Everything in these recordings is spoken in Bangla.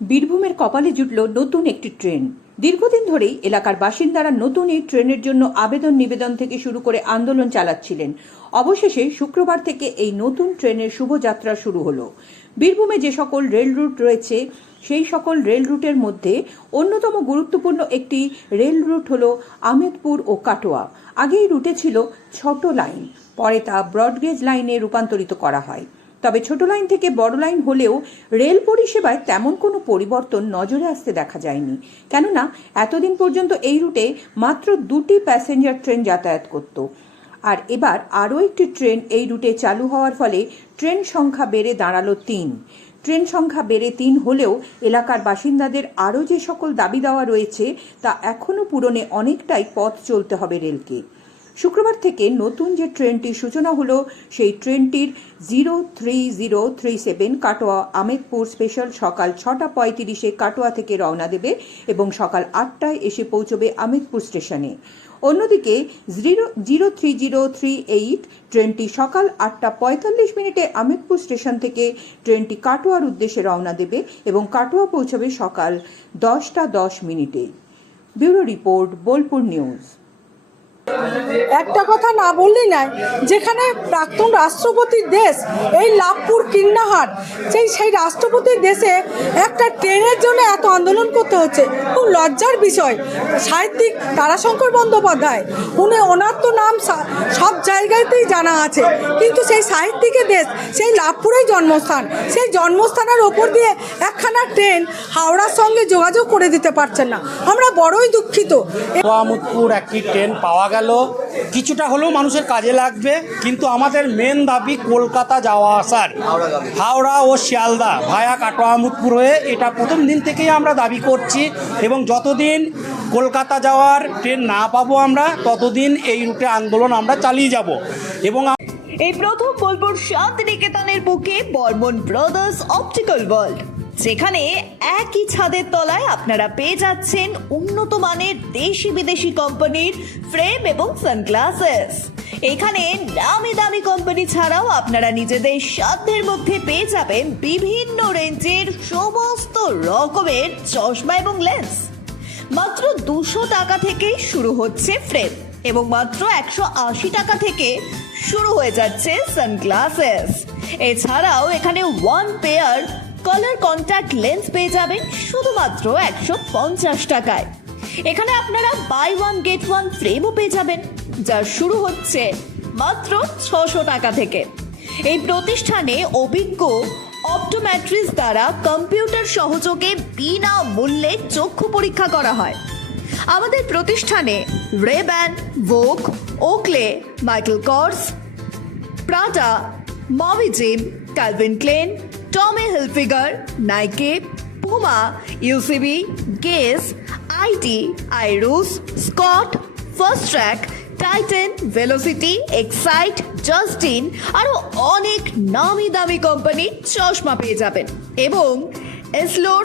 বীরভূমের কপালে জুটল নতুন একটি ট্রেন। দীর্ঘদিন ধরেই এলাকার বাসিন্দারা নতুন এই ট্রেনের জন্য আবেদন নিবেদন থেকে শুরু করে আন্দোলন চালাচ্ছিলেন। অবশেষে শুক্রবার থেকে এই নতুন ট্রেনের শুভযাত্রা শুরু হলো। বীরভূমে যে সকল রেল রুট রয়েছে, সেই সকল রেল রুটের মধ্যে অন্যতম গুরুত্বপূর্ণ একটি রেল রুট হল আহমেদপুর ও কাটোয়া। আগেই রুটে ছিল ছোট লাইন, পরে তা ব্রডগেজ লাইনে রূপান্তরিত করা হয়। তবে ছোট লাইন থেকে বড় লাইন হলেও রেল পরিষেবায় তেমন কোনো পরিবর্তন নজরে আসতে দেখা যায়নি। কেননা, এতদিন পর্যন্ত এই রুটে মাত্র দুটি প্যাসেঞ্জার ট্রেন যাতায়াত করত। আর এবার আরও একটি ট্রেন এই রুটে চালু হওয়ার ফলে ট্রেন সংখ্যা বেড়ে দাঁড়াল তিন। ট্রেন সংখ্যা বেড়ে তিন হলেও এলাকার বাসিন্দাদের আরও যে সকল দাবি দেওয়া রয়েছে তা এখনও পূরণে অনেকটাই পথ চলতে হবে রেলকে। শুক্রবার থেকে নতুন যে ট্রেনটির সূচনা হলো, সেই ট্রেনটির zero three zero three seven Katwa Ahmedpur special সকাল ছটা পঁয়ত্রিশে কাটোয়া থেকে রওনা দেবে এবং সকাল আটটায় এসে পৌঁছবে আমেদপুর স্টেশনে। অন্যদিকে zero zero three zero three eight ট্রেনটি সকাল আটটা পঁয়তাল্লিশ মিনিটে আমেদপুর স্টেশন থেকে ট্রেনটি কাটোয়ার উদ্দেশ্যে রওনা দেবে এবং কাটোয়া পৌঁছবে সকাল দশটা দশ মিনিটে। Bureau report, Bolpur news. একটা কথা না বললেই নাই, যেখানে প্রাক্তন রাষ্ট্রপতির দেশ, এই লাভপুর কিন্নাহাট, সেই সেই রাষ্ট্রপতির দেশে একটা ট্রেনের জন্য এত আন্দোলন করতে হচ্ছে। খুব লজ্জার বিষয়। সাহিত্যিক তারাশঙ্কর বন্দ্যোপাধ্যায়, উনি ওনার তো নাম সব জায়গাতেই জানা আছে। কিন্তু সেই সাহিত্যিকের দেশ, সেই লাভপুরেই জন্মস্থান। সেই জন্মস্থানের ওপর দিয়ে একখানা ট্রেন হাওড়ার সঙ্গে যোগাযোগ করে দিতে পারছেন না। আমরা বড়ই দুঃখিত। একটি ট্রেন পাওয়া গেল। কিছুটা হলেও মানুষের কাজে লাগবে, কিন্তু আমাদের মেন দাবি কলকাতা যাওয়া আসার। হাওড়া ও শিয়ালদা ভায়া কাটোয়ামুদপুর হয়ে এটা প্রথম দিন থেকেই আমরা দাবি করছি এবং যতদিন কলকাতা যাওয়ার ট্রেন না পাবো আমরা, ততদিন এই রুটে আন্দোলন আমরা চালিয়ে যাব। এবং এই প্রথম বোলপুর শান্তিনিকেতনের বুকে বর্মন ব্রাদার্স অপটিক্যাল ওয়ার্ল্ড। যেখানে একই ছাদের তলায় আপনারা পেয়ে যাচ্ছেন উন্নত মানের দেশি বিদেশি কোম্পানির ফ্রেম এবং সানগ্লাসেস। এখানে নামি দামি কোম্পানি ছাড়াও আপনারা নিজেদের সাধ্যের মধ্যে পেয়ে যাবেন বিভিন্ন রেঞ্জের সমস্ত রকমের চশমা এবং লেন্স। মাত্র দুশো টাকা থেকেই শুরু হচ্ছে ফ্রেম এবং মাত্র একশো আশি টাকা থেকে শুরু হয়ে যাচ্ছে সানগ্লাসেস। এছাড়াও এখানে one pair colour contact lens পেয়ে যাবেন শুধুমাত্র একশো পঞ্চাশ টাকায়। এখানে আপনারা বাই ওয়ান গেট ওয়ান ফ্রেমও পেয়ে যাবেন, যা শুরু হচ্ছে মাত্র ছশো টাকা থেকে। এই প্রতিষ্ঠানে অভিজ্ঞ অপটোম্যাট্রিস দ্বারা কম্পিউটার সহযোগে বিনা মূল্যে চক্ষু পরীক্ষা করা হয়। আমাদের প্রতিষ্ঠানে Ray Ban Vogue Oakley Michael Kors Prada mummy gym Calvin Klein Tommy Hilfiger Nike Puma UCB Guess IT আইরুস Scott Fastrack Titan Velocity Excite Justin আরও অনেক নামি দামি কোম্পানির চশমা পেয়ে যাবেন। এবং এসলোর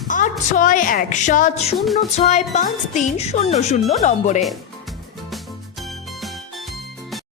ছয় এক সাত শূন্য ছয় পাঁচ তিন শূন্য শূন্য নম্বরে।